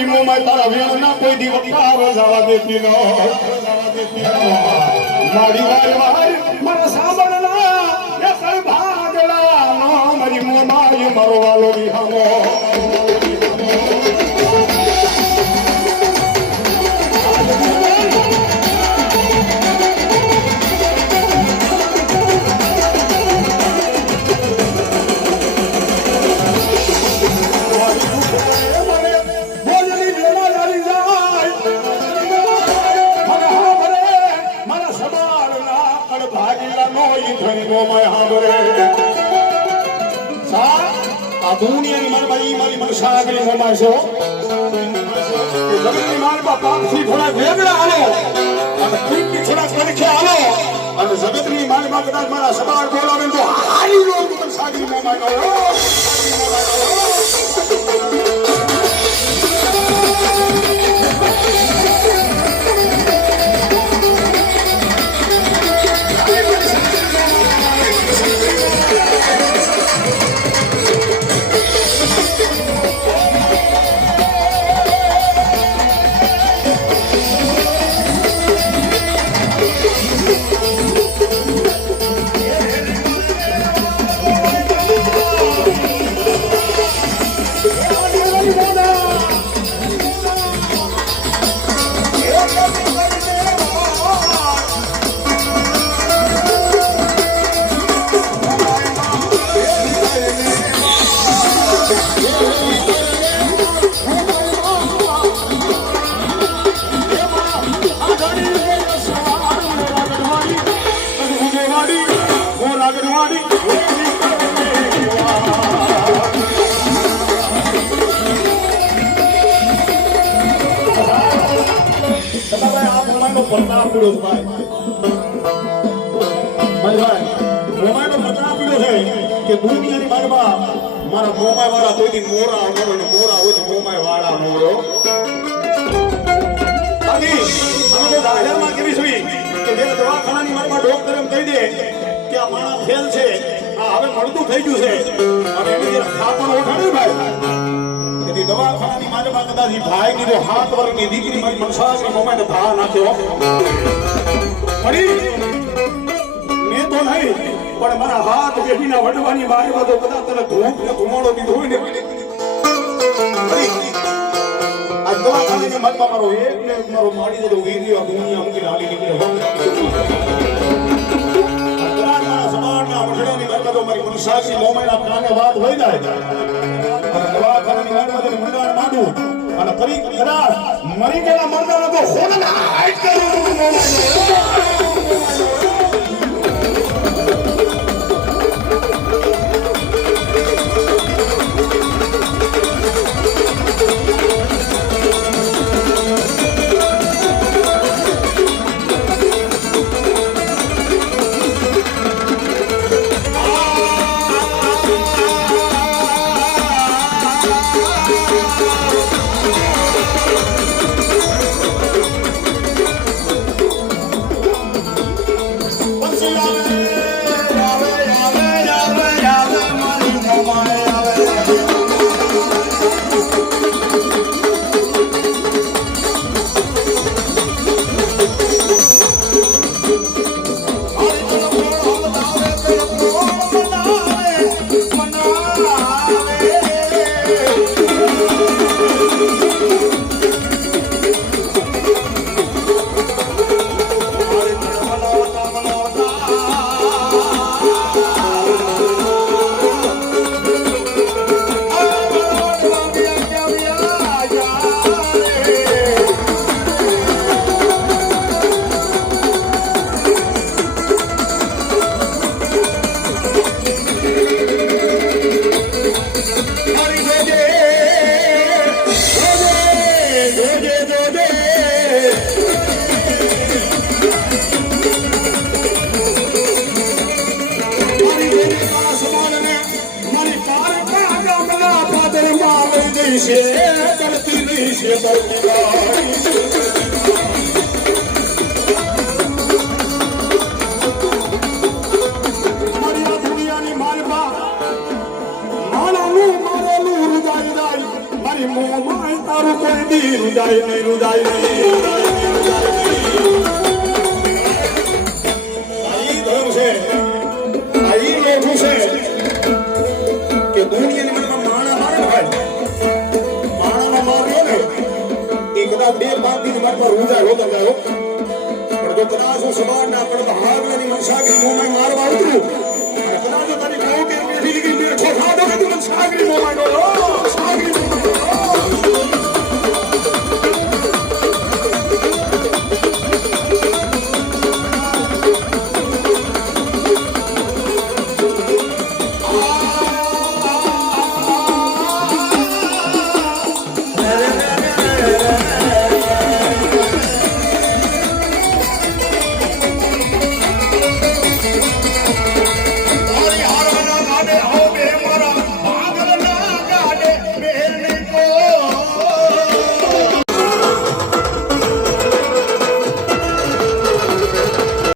મારી મોમાં તારા વેણના કોઈ દિવસ જવા દેતી ન મારી વાર મારા સાંભળના એ કઈ ભાગલા નો મારી મોમાં એ મારો વાલો વિહામો દુનિયાની મારી મારી મનસાગરી મોમાં છો જગતની મારી પાપથી થોડા વેગળા હાલો અને પ્રીતિ થોડા કડખે હાલો અને જગતની મારી માં કદાચ મારા સબાર બોલાવે તો હારી લો મનસાગરી મોમાં ગયો દુનિયાની બારમાં મારા મોમાય વાળા કોઈ દી મોરા હોય તો મોમાય વાળા મોરો આની અમે જાહેરમાં કેવી છું કે જે દવાખાનાની મારમાં ડોક્ટર એમ કહી દે કે આ માણસ ફેલ છે આ હવે મળતું થઈ ગયું છે અને એની જે ખાપણ ઓઠાડ્યું ભાઈ તેથી દવાખાનાની મારમાં કદાચ ભાઈ ની 7 વર્ષની દીકરી મારી મનસાગરી મોમાય ધા નાખ્યો ફરી મેં તો નહીં પણ મારા હાથ બેહીના વડવાની મારી તો કદાચ તને ધુમાડો દીધો હોય ને આ દવાખાનાની માલમાં મારો એક ને મારો માડી દે વીડિયો દુનિયા મૂકીને હાલી નીકળ્યો મારા સમાજના મઠડાની માલમાં તો મારી મનસાગરી મોમાયના કાને વાત હોય જાય અને દવાખાનાની માલમાં તો મંડાણ માંડું અને ફરી કદાચ મરી ગયેલા મરદાનો તો હોના હાઈટ કરું મારી મોમાય મારું કોઈ દી રૂદાય નહીં રૂદાય નહીં આ ઈ ધર્મ છે આ ઈ લોઠું છે કે દુનિયાની મનમાં માણા મારે ને ભાઈ માણાનો માર્યો ને એ કદાચ 2-5 દિન મારમાં રૂદાય હોતો જાય પણ જો કદાચ હું સવારના પણ ભાગલાની મનસાગરી મોમાં મારવા ઉતરું અને કદાચ તારી બહુ કે બેઠી ગઈ બેઠો ખાધો કે તું મનસાગરી મોમાં ગયો